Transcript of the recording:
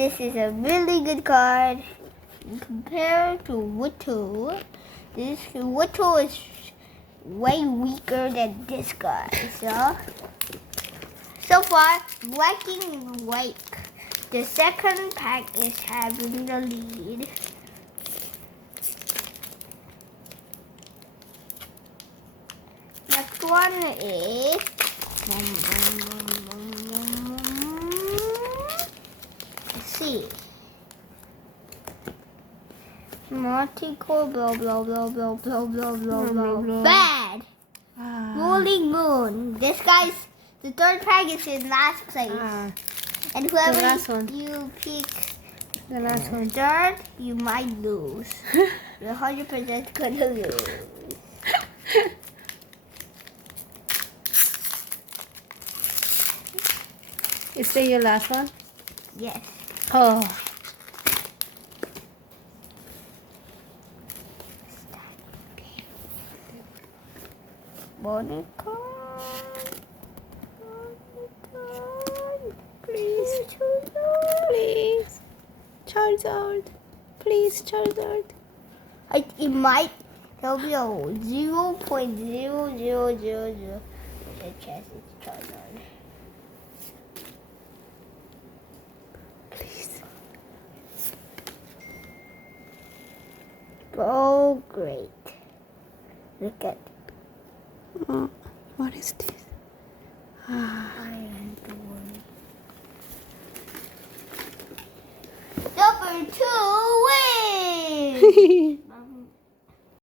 This is a really good card compared to Woodtool. This Woodtool is way weaker than this guy. So far, Viking Wake. The second pack is having the lead. Next one is let's see. Nautical blah blah blah blah blah blah blah blah. Bad. Rolling Moon. This guy's the third pack is in last place. And whoever you pick The last one. third, you might lose. You're 100% gonna lose. Is that your last one? Yes. Oh. Monica. Please. Please. Charizard. Please, Charizard. It might. There'll be a 0.0000 chance it's Charizard. Please. Oh, great. Look at What is this? Iron Door. Number 2 wins!